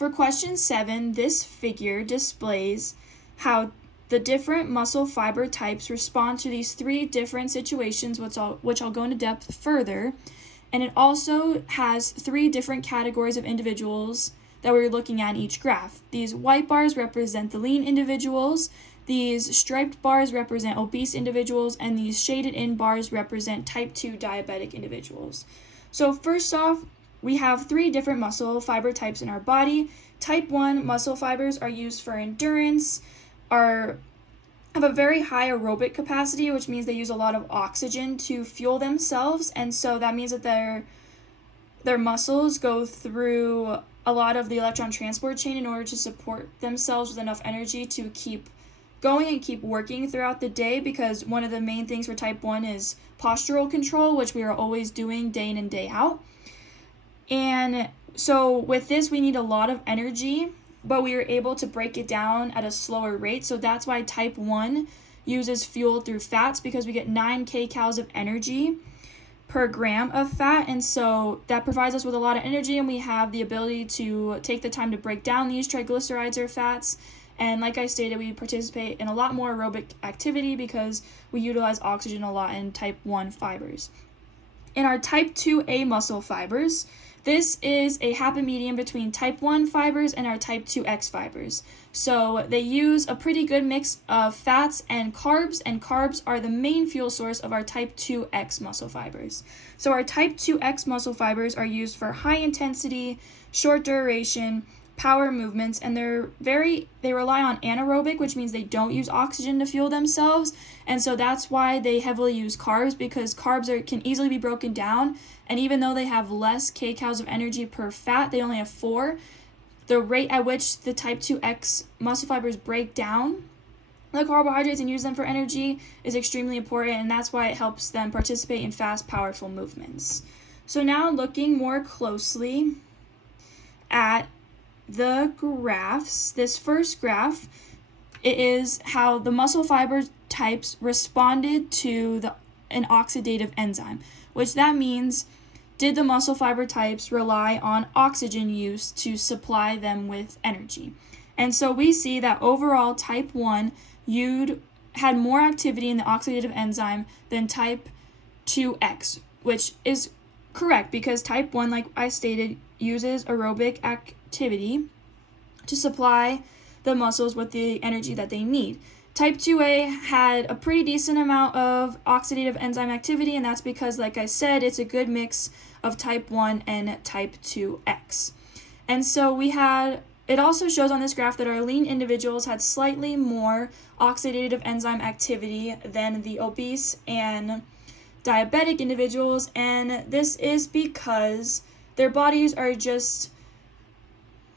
For question 7, this figure displays how the different muscle fiber types respond to these 3 different situations, which I'll go into depth further. And it also has 3 different categories of individuals that we're looking at in each graph. These white bars represent the lean individuals, these striped bars represent obese individuals, and these shaded in bars represent type 2 diabetic individuals. So first off, we have 3 different muscle fiber types in our body. Type 1 muscle fibers are used for endurance, have a very high aerobic capacity, which means they use a lot of oxygen to fuel themselves, and so that means that their muscles go through a lot of the electron transport chain in order to support themselves with enough energy to keep going and keep working throughout the day, because one of the main things for type 1 is postural control, which we are always doing day in and day out. And so with this, we need a lot of energy, but we are able to break it down at a slower rate. So that's why type 1 uses fuel through fats, because we get 9 kcals of energy per gram of fat. And so that provides us with a lot of energy, and we have the ability to take the time to break down these triglycerides or fats. And like I stated, we participate in a lot more aerobic activity because we utilize oxygen a lot in type 1 fibers. In our type 2A muscle fibers, this is a happy medium between type 1 fibers and our type 2X fibers. So they use a pretty good mix of fats and carbs are the main fuel source of our type 2X muscle fibers. So our type 2X muscle fibers are used for high intensity, short duration, power movements, and they rely on anaerobic, which means they don't use oxygen to fuel themselves. And so that's why they heavily use carbs, because carbs can easily be broken down, and even though they have less kcals of energy per fat, they only have 4. The rate at which the type 2X muscle fibers break down the carbohydrates and use them for energy is extremely important, and that's why it helps them participate in fast, powerful movements. So now looking more closely at the graphs, this first graph, it is how the muscle fiber types responded to an oxidative enzyme, which that means, did the muscle fiber types rely on oxygen use to supply them with energy? And so we see that overall type 1 had more activity in the oxidative enzyme than type 2X, which is correct because type 1, like I stated, uses aerobic activity to supply the muscles with the energy that they need. Type 2A had a pretty decent amount of oxidative enzyme activity, and that's because, like I said, it's a good mix of type 1 and type 2X. And so it also shows on this graph that our lean individuals had slightly more oxidative enzyme activity than the obese and diabetic individuals, and this is because their bodies are just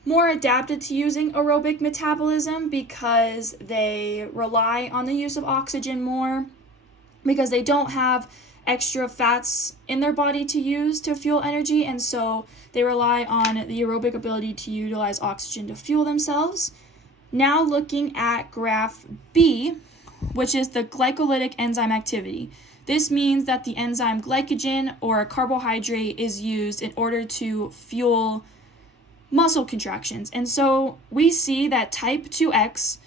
more adapted to using aerobic metabolism, because they rely on the use of oxygen more, because they don't have extra fats in their body to use to fuel energy, and so they rely on the aerobic ability to utilize oxygen to fuel themselves. Now looking at graph B, which is the glycolytic enzyme activity. This means that the enzyme glycogen, or a carbohydrate, is used in order to fuel muscle contractions. And so we see that type 2X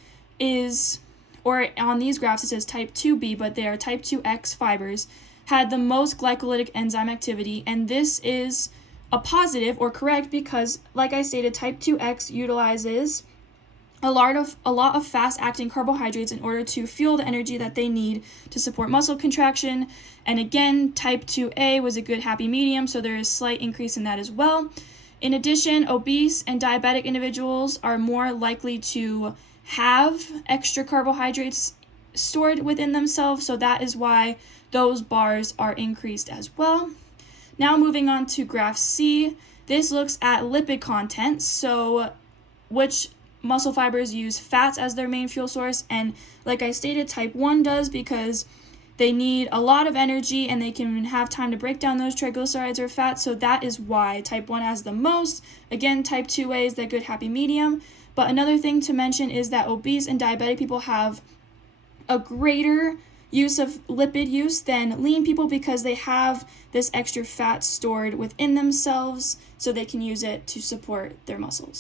or on these graphs it says type 2B, but they are type 2X fibers, had the most glycolytic enzyme activity, and this is a positive or correct because, like I stated, type 2X utilizes a lot of fast-acting carbohydrates in order to fuel the energy that they need to support muscle contraction. And again, type 2A was a good happy medium, so there is slight increase in that as well. In addition, obese and diabetic individuals are more likely to have extra carbohydrates stored within themselves, so that is why those bars are increased as well. Now moving on to graph C, this looks at lipid content, so which muscle fibers use fats as their main fuel source, and like I stated, type 1 does because they need a lot of energy and they can have time to break down those triglycerides or fats, so that is why type 1 has the most. Again, type 2A is that good happy medium. But another thing to mention is that obese and diabetic people have a greater use of lipid use than lean people because they have this extra fat stored within themselves so they can use it to support their muscles.